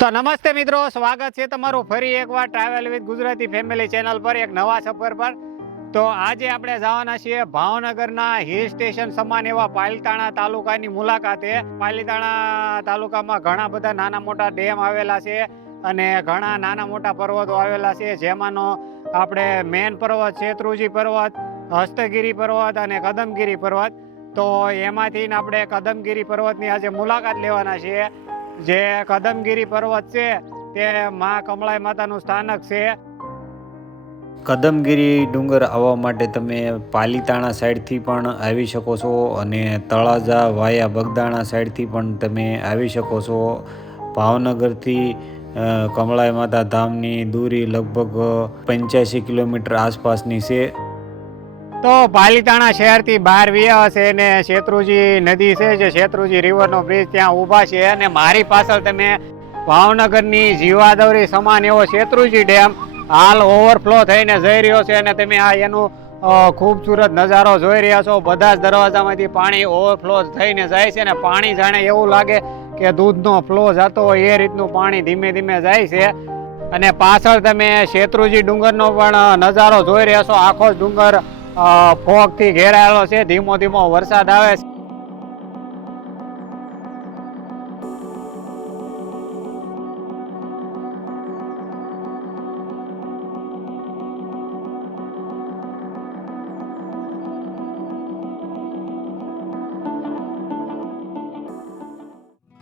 તો નમસ્તે મિત્રો, સ્વાગત છે તમારું ફરી એકવાર travel with Gujarati family channel પર એક નવા સફર પર। તો આજે આપણે જવાના છીએ ભાવનગરના હિલ સ્ટેશન સમાન એવા પાલીતાણા તાલુકાની મુલાકાતે। પાલીતાણા તાલુકામાં ઘણા બધા નાના મોટા ડેમ આવેલા છે અને ઘણા નાના મોટા પર્વતો આવેલા છે, જેમાંનો આપણે મેન પર્વત શેત્રુંજી પર્વત, હસ્તગીરી પર્વત અને કદમગીરી પર્વત। તો એમાંથી આપણે કદમગીરી પર્વતની આજે મુલાકાત લેવાના છીએ। જે કદમગીરી પર્વત છે તે માં કમળાઈ માતાનું સ્થાનક છે। કદમગીરી ડુંગર આવવા માટે તમે પાલીતાણા સાઈડથી પણ આવી શકો છો અને તળાજા વાયા બગદાણા સાઈડથી પણ તમે આવી શકો છો। ભાવનગરથી કમળાઈ માતા ધામની દૂરી લગભગ 85 કિલોમીટર આસપાસની છે। તો પાલીતાણા શહેરથી બહાર વ્યા હશે ને શેત્રુંજી નદી છે, જે શેત્રુંજી રિવરનો બ્રિજ ત્યાં ઊભા છે અને મારી પાછળ તમે ભાવનગરની જીવાદોરી સમાન એવો શેત્રુંજી ડેમ હાલ ઓવરફ્લો થઈને જઈ રહ્યો છે અને તમે આ એનું ખૂબસૂરત નજારો જોઈ રહ્યા છો। બધા જ દરવાજામાંથી પાણી ઓવરફ્લો થઈને જાય છે અને પાણી જાણે એવું લાગે કે દૂધનો ફ્લો જતો હોય એ રીતનું પાણી ધીમે ધીમે જાય છે। અને પાછળ તમે શેત્રુંજી ડુંગરનો પણ નજારો જોઈ રહ્યા છો। આખો ડુંગર ફોગથી ઘેરાયેલો છે, ધીમો ધીમો વરસાદ આવે છે।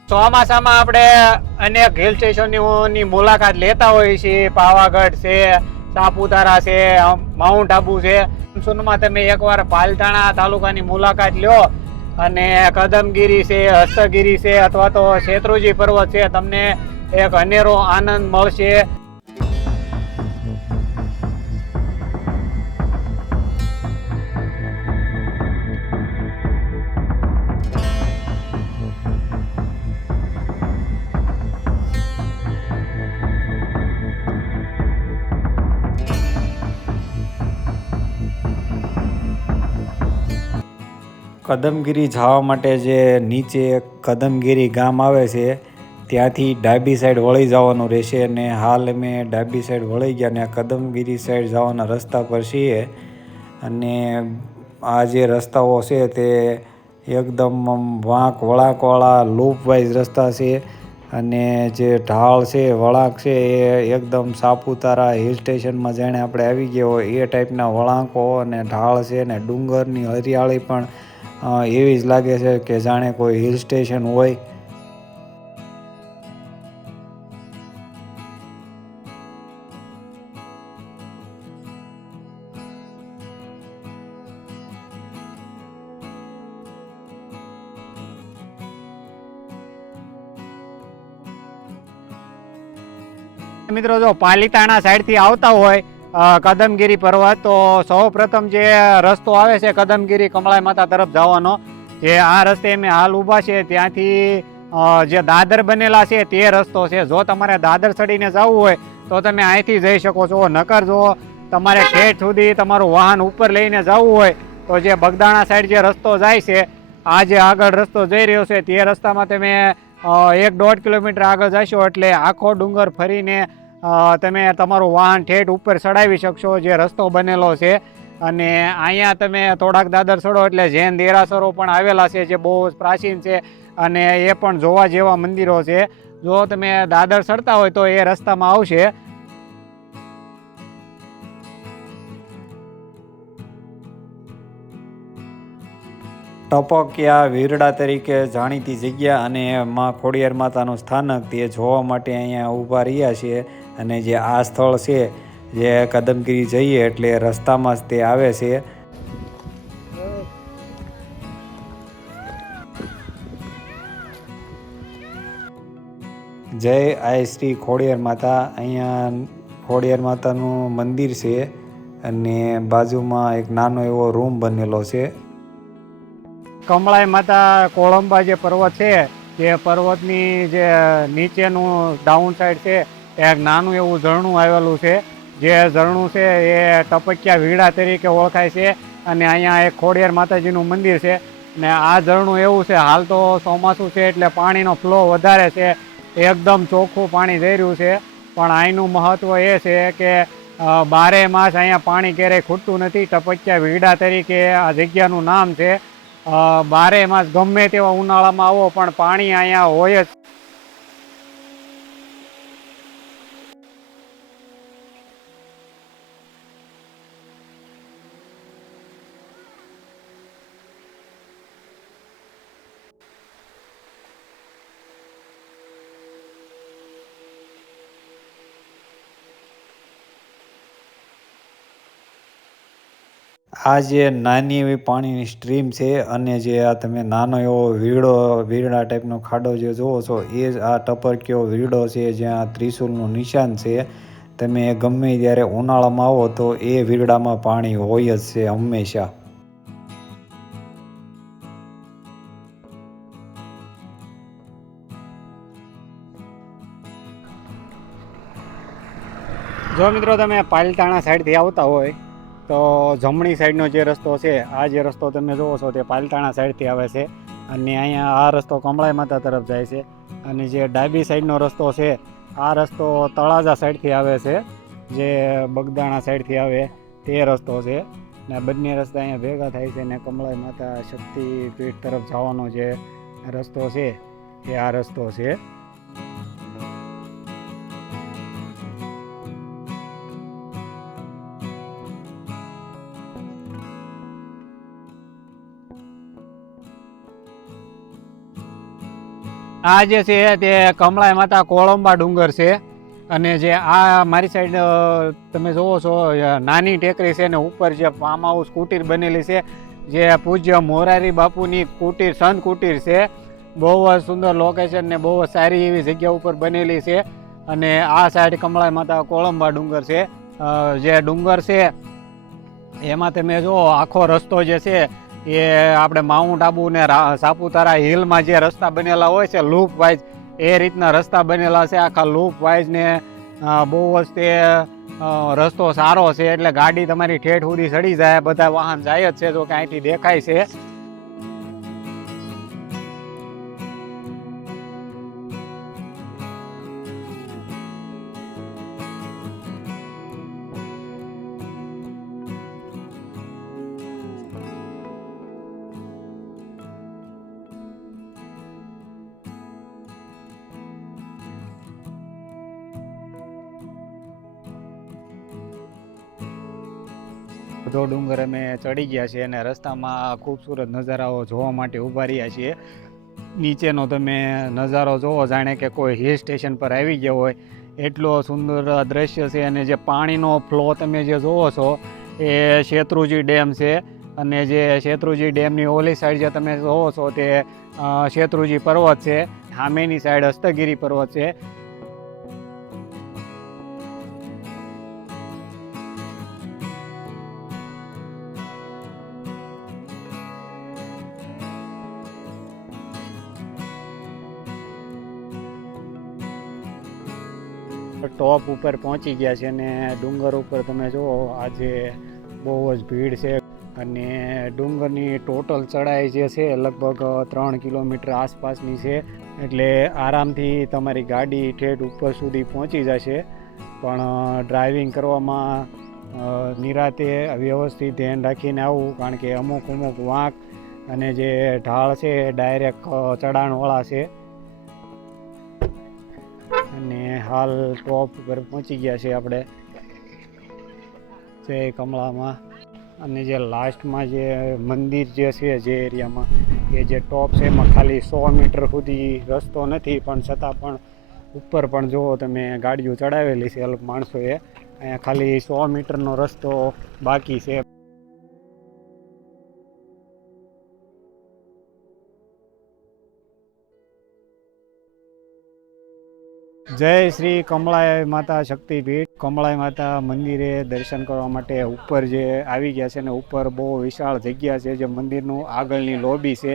ચોમાસામાં આપણે અનેક હિલ સ્ટેશનની મુલાકાત લેતા હોઈએ છીએ। પાવાગઢ છે, સાપુતારા છે, માઉન્ટ આબુ છે। માં તમે એકવાર પાલીતાણા તાલુકાની મુલાકાત લ્યો અને કદમગીરી છે, હસ્તગીરી છે અથવા તો શેત્રુંજી પર્વત છે, તમને એક અનેરો આનંદ મળશે। કદમગીરી જવા માટે જે નીચે કદમગીરી ગામ આવે છે ત્યાંથી ડાબી સાઈડ વળી જવાનું રહેશે અને હાલ અમે ડાબી સાઈડ વળી ગયા અને કદમગીરી સાઈડ જવાના રસ્તા પર છીએ। અને આ જે રસ્તાઓ છે તે એકદમ વાંક વળાંકવાળા લૂપ વાઇઝ રસ્તા છે અને જે ઢાળ છે, વળાંક છે એ એકદમ સાપુતારા હિલ સ્ટેશનમાં જાણે આપણે આવી ગયા હોય એ ટાઈપના વળાંકો અને ઢાળ છે ને ડુંગરની હરિયાળી પણ એવી જ લાગે છે કે જાણે કોઈ હિલ સ્ટેશન હોય। મિત્રો, જો પાલીતાણા સાઈડથી આવતા હોય કદમગીરી પર્વત, તો સૌ પ્રથમ જે રસ્તો આવે છે કદમગીરી કમળાઈ માતા તરફ જવાનો, જે આ રસ્તે અમે હાલ ઊભા છે ત્યાંથી જે દાદર બનેલા છે તે રસ્તો છે। જો તમારે દાદર ચડીને જવું હોય તો તમે અહીંથી જઈ શકો છો, નકર જો તમારે ઠેઠ સુધી તમારું વાહન ઉપર લઈને જવું હોય તો જે બગદાણા સાઈડ જે રસ્તો જાય છે, આ જે આગળ રસ્તો જઈ રહ્યો છે તે રસ્તામાં તમે 1-1.5 કિલોમીટર આગળ જશો એટલે આખો ડુંગર ફરીને તમે તમારું વાહન ઠેઠ ઉપર ચડાવી શકશો, જે રસ્તો બનેલો છે। અને અહીંયા તમે થોડાક દાદર ચડો એટલે જૈન દેરાસરો પણ આવેલા છે, જે બહુ પ્રાચીન છે અને એ પણ જોવા જેવા મંદિરો છે। જો તમે દાદર ચડતા હોય તો એ રસ્તામાં આવશે। ટપકિયા વીરડા તરીકે જાણીતી જગ્યા અને માં ખોડિયાર માતાનું સ્થાનક તે જોવા માટે અહીંયા ઊભા રહ્યા છીએ। અને જે આ સ્થળ છે જે કદમગીરી જઈએ એટલે રસ્તામાં જ તે આવે છે। જય આઈ શ્રી ખોડિયાર માતા। અહીંયા ખોડિયાર માતાનું મંદિર છે અને બાજુમાં એક નાનો એવો રૂમ બનેલો છે। કમળાઈ માતા કોળંબા જે પર્વત છે, જે પર્વતની જે નીચેનું ડાઉન સાઈડ છે એક નાનું એવું ઝરણું આવેલું છે। જે ઝરણું છે એ ટપકિયા વીડા તરીકે ઓળખાય છે અને અહીંયા એક ખોડિયાર માતાજીનું મંદિર છે। ને આ ઝરણું એવું છે, હાલ તો ચોમાસું છે એટલે પાણીનો ફ્લો વધારે છે એકદમ ચોખ્ખું પાણી જઈ રહ્યું છે. પણ અહીંનું મહત્વ એ છે કે 12 માસ અહીંયા પાણી ક્યારેય ખૂટતું નથી. ટપકિયા વીડા તરીકે આ જગ્યાનું નામ છે. 12 માસ ગમે તેવા ઉનાળામાં આવો પણ પાણી અહીંયા હોય જ. આ જે નાની એવી પાણીની સ્ટ્રીમ છે અને જે આ તમે નાનો એવો વીરડા ટાઈપનો ખાડો જે જોવો છો એ જ આ ટપરક્યો વીરડો છે જ્યાં ત્રિશુલનું નિશાન છે. તમે ગમે ત્યારે ઉનાળામાં આવો તો એ વીરડામાં પાણી હોય જ છે હંમેશા. જો મિત્રો તમે પાલિતાણા સાઈડથી આવતા હોય તો જમણી સાઈડનો જે રસ્તો છે, આ જે રસ્તો તમે જોવો છો તે પાલિતાણા સાઈડથી આવે છે. અને અહીંયા આ રસ્તો કમળાઈ માતા તરફ જાય છે. અને જે ડાબી સાઈડનો રસ્તો છે આ રસ્તો તળાજા સાઈડથી આવે છે, જે બગદાણા સાઈડથી આવે તે રસ્તો છે. ને બંને રસ્તા અહીંયા ભેગા થાય છે ને કમળાઈ માતા શક્તિપીઠ તરફ જવાનો જે રસ્તો છે એ આ રસ્તો છે. આ જે છે તે કમળાઈ માતા કોળંબા ડુંગર છે. અને જે આ મારી સાઈડ તમે જોવો છો નાની ટેકરી છે ને ઉપર જે ફાર્મ હાઉસ કુટીર બનેલી છે, જે પૂજ્ય મોરારી બાપુની કુટીર સંત કુટીર છે. બહુ જ સુંદર લોકેશન ને બહુ જ સારી એવી જગ્યા ઉપર બનેલી છે. અને આ સાઈડ કમળાઈ માતા કોળંબા ડુંગર છે. જે ડુંગર છે એમાં તમે જો આખો રસ્તો જે છે એ આપણે માઉન્ટ આબુ ને સાપુતારા હિલમાં જે રસ્તા બનેલા હોય છે લૂપ વાઇઝ, એ રીતના રસ્તા બનેલા છે આખા લૂપ વાઇઝ. ને બહુ જ તે રસ્તો સારો છે એટલે ગાડી તમારી ઠેઠ સુધી ચડી જાય. બધા વાહન જાય જ છે, જો કે અહીંથી દેખાય છે. બધો ડુંગર અમે ચડી ગયા છીએ અને રસ્તામાં ખૂબસૂરત નજારાઓ જોવા માટે ઊભા રહ્યા છીએ. નીચેનો તમે નજારો જોવો જાણે કે કોઈ હિલ સ્ટેશન પર આવી ગયા હોય એટલો સુંદર દ્રશ્ય છે. અને જે પાણીનો ફ્લો તમે જે જોવો છો એ શેત્રુંજી ડેમ છે. અને જે શેત્રુંજી ડેમની ઓલી સાઈડ જે તમે જોવો છો તે શેત્રુંજી પર્વત છે. સામેની સાઈડ હસ્તગીરી પર્વત છે. ટોપ ઉપર પહોંચી ગયા છે અને ડુંગર ઉપર તમે જુઓ આજે બહુ જ ભીડ છે. અને ડુંગરની ટોટલ ચઢાઈ જે છે લગભગ 3 કિલોમીટર આસપાસની છે. એટલે આરામથી તમારી ગાડી ઠેઠ ઉપર સુધી પહોંચી જશે. પણ ડ્રાઇવિંગ કરવામાં નિરાતે વ્યવસ્થિત ધ્યાન રાખીને આવવું, કારણ કે અમુક વાંક અને જે ઢાળ છે એ ડાયરેક્ટ ચઢાણવાળા છે. અને હાલ ટોપ ઉપર પહોંચી ગયા છે આપણે જય કમળામાં. અને જે લાસ્ટમાં જે મંદિર જે છે જે એરિયામાં એ જે ટોપ છે એમાં ખાલી 100 મીટર સુધી રસ્તો નથી, પણ છતાં પણ ઉપર પણ જુઓ તમે ગાડીઓ ચડાવેલી છે અલગ માણસોએ. અહીંયા ખાલી 100 મીટરનો રસ્તો બાકી છે. જય શ્રી કમળાઈ માતા શક્તિપીઠ. કમળાઈ માતા મંદિરે દર્શન કરવા માટે ઉપર જે આવી ગયા છે ને ઉપર બહુ વિશાળ જગ્યા છે. જે મંદિરનું આગળની લોબી છે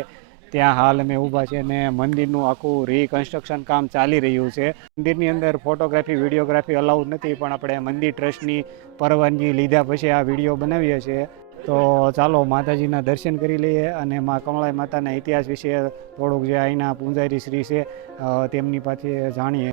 ત્યાં હાલ અમે ઊભા છે ને મંદિરનું આખું રીકન્સ્ટ્રક્શન કામ ચાલી રહ્યું છે. મંદિરની અંદર ફોટોગ્રાફી વિડીયોગ્રાફી અલાઉડ નથી, પણ આપણે મંદિર ટ્રસ્ટની પરવાનગી લીધા પછી આ વિડીયો બનાવીએ છીએ. તો ચાલો માતાજીના દર્શન કરી લઈએ અને મા કમળાઈ માતાના ઇતિહાસ વિશે થોડુંક જે અહીંના પૂંજારી શ્રી છે તેમની પાસે જાણીએ.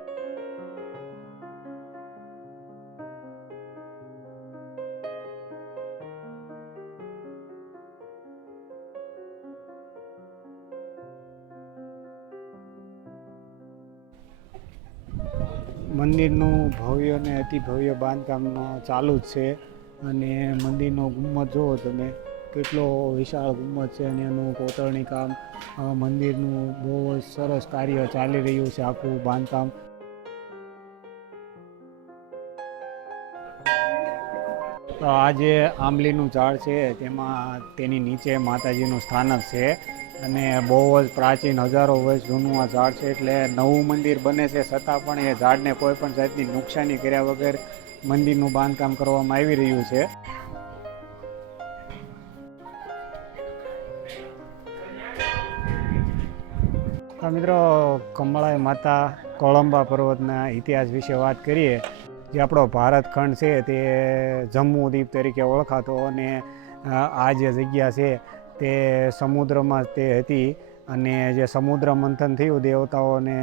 મંદિરનું ભવ્ય અને અતિ ભવ્ય બાંધકામ ચાલુ જ છે અને મંદિરનો ગુંબજ જુઓ તમે કેટલો વિશાળ ગુંબજ છે અને એનું કોતરણી કામ મંદિરનું બહુ જ સરસ કાર્ય ચાલી રહ્યું છે આખું બાંધકામ. તો આ જે આંબલીનું ઝાડ છે તેમાં તેની નીચે માતાજીનું સ્થાનક છે અને બહુ જ પ્રાચીન હજારો વર્ષ જૂનું આ ઝાડ છે. એટલે નવું મંદિર બને છે છતાં પણ એ ઝાડને કોઈ પણ જાતની નુકસાની કર્યા વગર મંદિરનું બાંધકામ કરવામાં આવી રહ્યું છે. મિત્રો, કમળાઈ માતા કોળંબા પર્વતના ઇતિહાસ વિશે વાત કરીએ. જે આપણો ભારત ખંડ છે તે જમ્મુ દ્વીપ તરીકે ઓળખાતો અને આ જે જગ્યા છે તે સમુદ્રમાં તે હતી અને જે સમુદ્ર મંથન થયું દેવતાઓ અને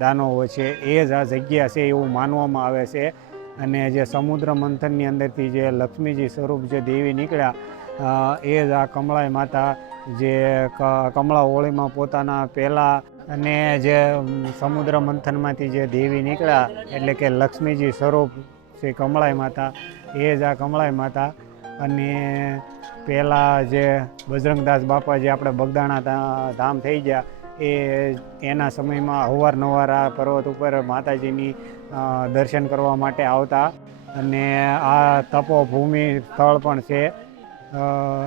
દાનવો છે એ જ આ જગ્યા છે એવું માનવામાં આવે છે. અને જે સમુદ્ર મંથનની અંદરથી જે લક્ષ્મીજી સ્વરૂપ જે દેવી નીકળ્યા એ જ આ કમળાઈ માતા જે કમળા હોળીમાં પોતાના પહેલાં અને જે સમુદ્ર મંથનમાંથી જે દેવી નીકળ્યા એટલે કે લક્ષ્મીજી સ્વરૂપ શ્રી કમળાઈ માતા એ જ આ કમળાઈ માતા. અને પહેલાં જે બજરંગદાસ બાપા જે આપણે બગદાણા ધામ થઈ ગયા એના સમયમાં અવારનવાર આ પર્વત ઉપર માતાજીની દર્શન કરવા માટે આવતા અને આ તપોભૂમિ સ્થળ પણ છે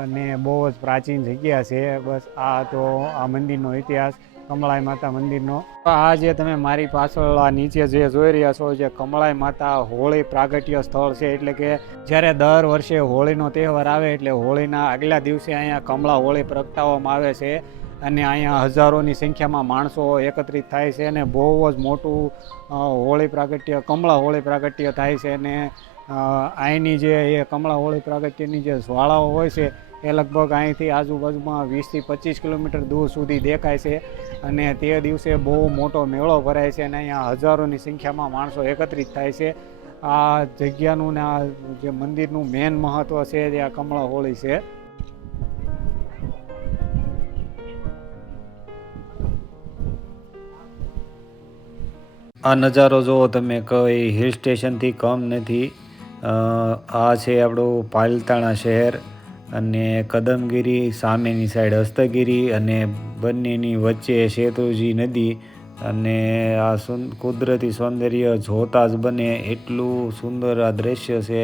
અને બહુ જ પ્રાચીન જગ્યા છે. બસ આ તો આ મંદિરનો ઇતિહાસ કમળાઈ માતા મંદિરનો. આ જે તમે મારી પાછળ આ નીચે જે જોઈ રહ્યા છો જે કમળાઈ માતા હોળી પ્રાગટ્ય સ્થળ છે. એટલે કે જ્યારે દર વર્ષે હોળીનો તહેવાર આવે એટલે હોળીના આગલા દિવસે અહીંયા કમળા હોળી પ્રગટાવવામાં આવે છે અને અહીંયા હજારોની સંખ્યામાં માણસો એકત્રિત થાય છે અને બહુ જ મોટું હોળી પ્રાગટ્ય કમળા હોળી પ્રાગટ્ય થાય છે. અને અહીંની જે એ કમળા હોળી પ્રાગટ્યની જે જ્વાળાઓ હોય છે એ લગભગ અહીંથી આજુબાજુમાં 20 થી 25 કિલોમીટર દૂર સુધી દેખાય છે અને તે દિવસે બહુ મોટો મેળો ભરાય છે અને અહીંયા હજારોની સંખ્યામાં માણસો એકત્રિત થાય છે. આ જગ્યાનું ને આ જે મંદિરનું મેન મહત્ત્વ છે જે આ કમળા હોળી છે. આ નજારો જુઓ તમે, કોઈ હિલ સ્ટેશનથી કમ નથી. આ છે આપણું પાલિતાણા શહેર અને કદમગીરી સામેની સાઈડ હસ્તગીરી અને બંનેની વચ્ચે શેત્રુંજી નદી અને આ કુદરતી સૌંદર્ય જોતા જ બને એટલું સુંદર આ દૃશ્ય છે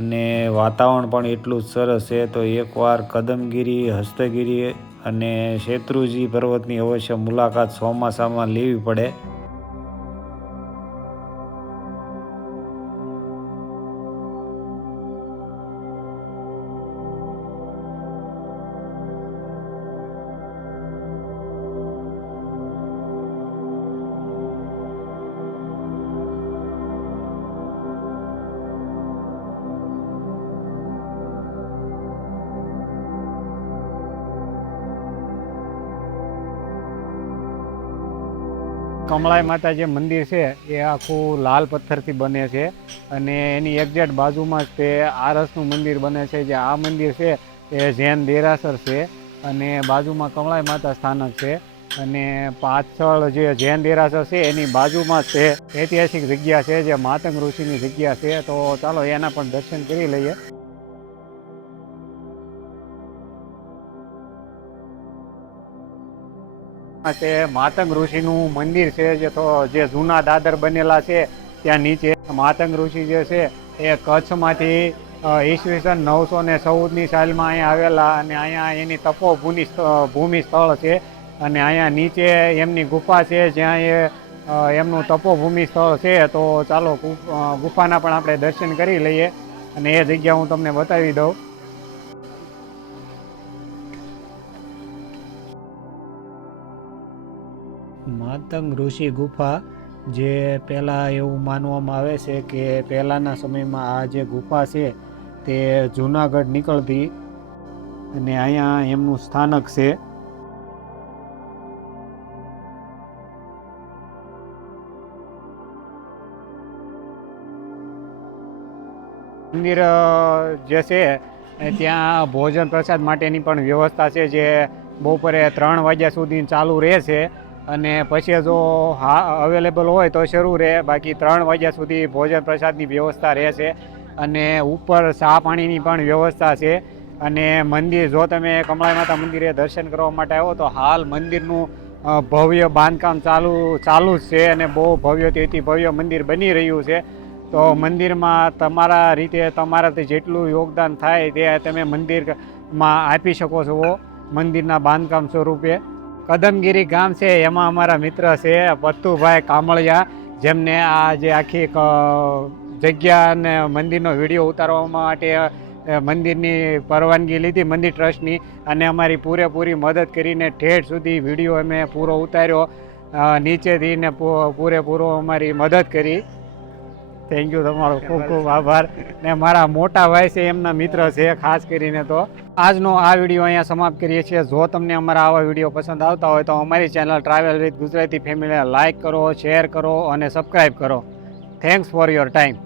અને વાતાવરણ પણ એટલું જ સરસ છે. તો એકવાર કદમગીરી, હસ્તગીરી અને શેત્રુંજી પર્વતની અવશ્ય મુલાકાત ચોમાસામાં લેવી પડે. કમળાઈ માતા જે મંદિર છે એ આખું લાલ પથ્થરથી બને છે અને એની એક્ઝેક્ટ બાજુમાં જ તે આરસનું મંદિર બને છે. જે આ મંદિર છે એ જૈન દેરાસર છે અને બાજુમાં કમળાઈ માતા સ્થાનક છે અને પાછળ જે જૈન દેરાસર છે એની બાજુમાં જ તે ઐતિહાસિક જગ્યા છે જે માતંગ ઋષિની જગ્યા છે. તો ચાલો એના પણ દર્શન કરી લઈએ. તે માતંગ ઋષિનું મંદિર છે જે જૂના દાદર બનેલા છે ત્યાં નીચે માતંગ ઋષિ જે છે એ કચ્છમાંથી ઈસવીસન 914ની સાલમાં અહીંયા આવેલા અને અહીંયા એની ભૂમિ સ્થળ છે અને અહીંયા નીચે એમની ગુફા છે જ્યાં એ એમનું તપોભૂમિ સ્થળ છે. તો ચાલો ગુફાના પણ આપણે દર્શન કરી લઈએ અને એ જગ્યા હું તમને બતાવી દઉં. માતંગ ઋષિ ગુફા, જે પહેલાં એવું માનવામાં આવે છે કે પહેલાંના સમયમાં આ જે ગુફા છે તે જૂનાગઢ નીકળતી અને અહીંયા એમનું સ્થાનક છે. મંદિર જે છે ત્યાં ભોજન પ્રસાદ માટેની પણ વ્યવસ્થા છે, જે બપોરે 3 વાગ્યા સુધી ચાલુ રહેશે અને પછી જો અવેલેબલ હોય તો શરૂ રહે, બાકી 3 વાગ્યા સુધી ભોજન પ્રસાદની વ્યવસ્થા રહેશે. અને ઉપર ચા પાણીની પણ વ્યવસ્થા છે. અને મંદિર જો તમે કમળાઈ માતા મંદિરે દર્શન કરવા માટે આવો તો હાલ મંદિરનું ભવ્ય બાંધકામ ચાલુ જ છે અને બહુ ભવ્યથી ભવ્ય મંદિર બની રહ્યું છે. તો મંદિરમાં તમારા રીતે તમારાથી જેટલું યોગદાન થાય તે તમે મંદિરમાં આપી શકો છો મંદિરના બાંધકામ સ્વરૂપે. કદમગીરી ગામ છે એમાં અમારા મિત્ર છે પત્તુભાઈ કામળિયા, જેમને આ જે આખી જગ્યા અને મંદિરનો વિડીયો ઉતારવા માટે મંદિરની પરવાનગી લીધી મંદિર ટ્રસ્ટની, અને અમારી પૂરેપૂરી મદદ કરીને ઠેઠ સુધી વિડીયો અમે પૂરો ઉતાર્યો, નીચેથી ને પૂરેપૂરો અમારી મદદ કરી. થેન્ક યુ, તમારો ખૂબ ખૂબ આભાર. ને મારા મોટા ભાઈ છે એમના મિત્ર છે ખાસ કરીને. તો આજનો આ વિડીયો અહીંયા સમાપ્ત કરીએ છીએ. જો તમને અમારા આવા વિડીયો પસંદ આવતા હોય તો અમારી ચેનલ ટ્રાવેલ વિથ ગુજરાતી ફેમિલીને લાઇક કરો, શેર કરો અને સબસ્ક્રાઈબ કરો. Thanks for your time.